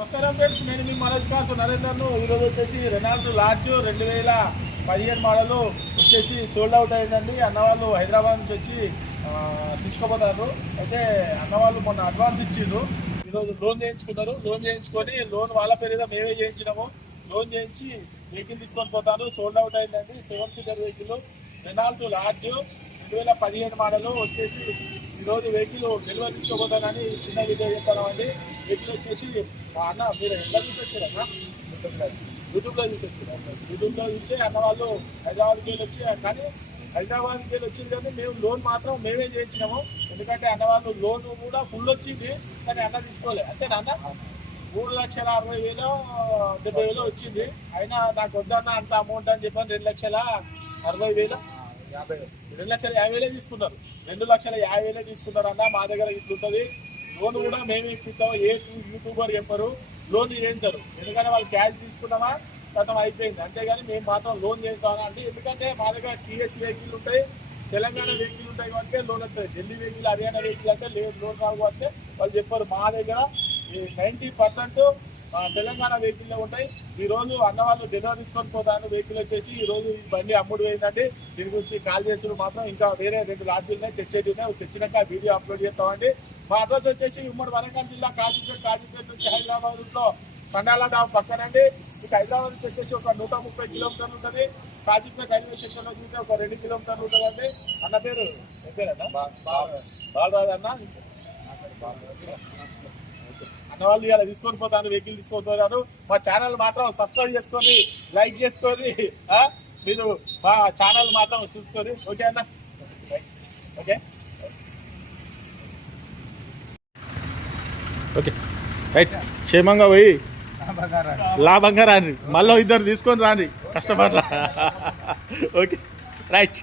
నమస్కారం ఫ్రెండ్స్, నేను మీ మనోజ్ కార్స్ నరేందర్ను. ఈరోజు వచ్చేసి రెనాల్ట్ లార్జ్ 2015 మోడల్ వచ్చేసి సోల్డ్ అవుట్ అయిందండి. అన్నవాళ్ళు హైదరాబాద్ నుంచి వచ్చి తీసుకోపోతారు. అయితే అన్నవాళ్ళు మొన్న అడ్వాన్స్ ఇచ్చిండ్రు. ఈరోజు లోన్ చేయించుకున్నారు. లోన్ చేయించుకొని లోన్ వాళ్ళ పేరు మీద మేమే చేయించినాము. లోన్ చేయించి వెహికల్ తీసుకొని పోతాను. సోల్డ్ అవుట్ అయిందండి. 7 seater vehicle Renault large 2015 model వచ్చేసి ఈరోజు వెహికల్ డెలివరీ తీసుకోపోతానని చిన్న వీడియో చెప్తామండి. వెహికల్ వచ్చేసి మా అన్న మీరు ఎట్లా చూసి వచ్చారన్నా? యూట్యూబ్లో చూసి వచ్చారు. యూట్యూబ్లో చూసి అన్న వాళ్ళు హైదరాబాద్కి వెళ్ళి వచ్చి, కానీ హైదరాబాద్కి వెళ్ళి వచ్చింది కానీ మేము లోన్ మాత్రం మేమే చేయించినాము. ఎందుకంటే అన్న వాళ్ళు లోన్ కూడా ఫుల్ వచ్చింది, కానీ అన్న తీసుకోలేదు. అంతే అన్న 3,60,000 70,000 వచ్చింది. అయినా నాకు వద్దన్న అంత అమౌంట్ అని చెప్పాను. 2,60,000 2,50,000 తీసుకున్నారు. 2,50,000 తీసుకున్నారు అన్న. మా దగ్గర ఇట్లుంటుంది. లోన్ కూడా మేమే ఇప్పిస్తాం. ఏ యూట్యూబర్ చెప్పరు లోన్ చేయించరు. ఎందుకంటే వాళ్ళు క్యాష్ తీసుకున్నామా గతం అయిపోయింది. అంతేగాని మేము మాత్రం లోన్ చేస్తామని అంటే, ఎందుకంటే మా దగ్గర టీఎస్ వెహికల్ ఉంటాయి, తెలంగాణ వెహికల్ ఉంటాయి కాబట్టి లోన్ వస్తుంది. ఢిల్లీ వెహికల్, హర్యానా వెహికల్ అంటే లేదు లోన్ రావు అంటే వాళ్ళు చెప్పారు. మా దగ్గర 90% తెలంగాణ వెహికల్లో ఉంటాయి. ఈరోజు అన్న వాళ్ళు డెలివరీ తీసుకొని పోతాను. వెహికల్ వచ్చేసి ఈరోజు ఈ బండి అమ్ముడు పోయిందండి. దీని గురించి కాల్ చేసుడు మాత్రం ఇంకా వేరే 2 లాడ్జీలు ఉన్నాయి, తెచ్చేటి ఉన్నాయి. తెచ్చినాక వీడియో అప్లోడ్ చేస్తామండి. మా అడ్రస్ వచ్చేసి ఉమ్మడి వరంగల్ జిల్లా కాజీపేట నుంచి హైదరాబాద్ రూట్లో కండాల డామ్ పక్కనండి. ఇక హైదరాబాద్ నుంచి వచ్చేసి ఒక 130 కిలోమీటర్లు ఉంటుంది. కాజీపేట రైల్వే స్టేషన్లో చూస్తే ఒక 2 కిలోమీటర్లు ఉంటుందండి. అన్న పేరు చెప్పారన్నా? బాలరాజు అన్న. అన్న వాళ్ళు ఇలా తీసుకొని పోతాను, వెహికల్ తీసుకొని పోతాను. మా ఛానల్ మాత్రం సబ్స్క్రైబ్ చేసుకొని లైక్ చేసుకొని మీరు మా ఛానల్ మాత్రం చూసుకొని. ఓకే అన్న? Okay okay right. క్షేమంగా పోయి లాభంగా రాని, మళ్ళీ 2 తీసుకొని రాని కస్టమర్ల. Okay right.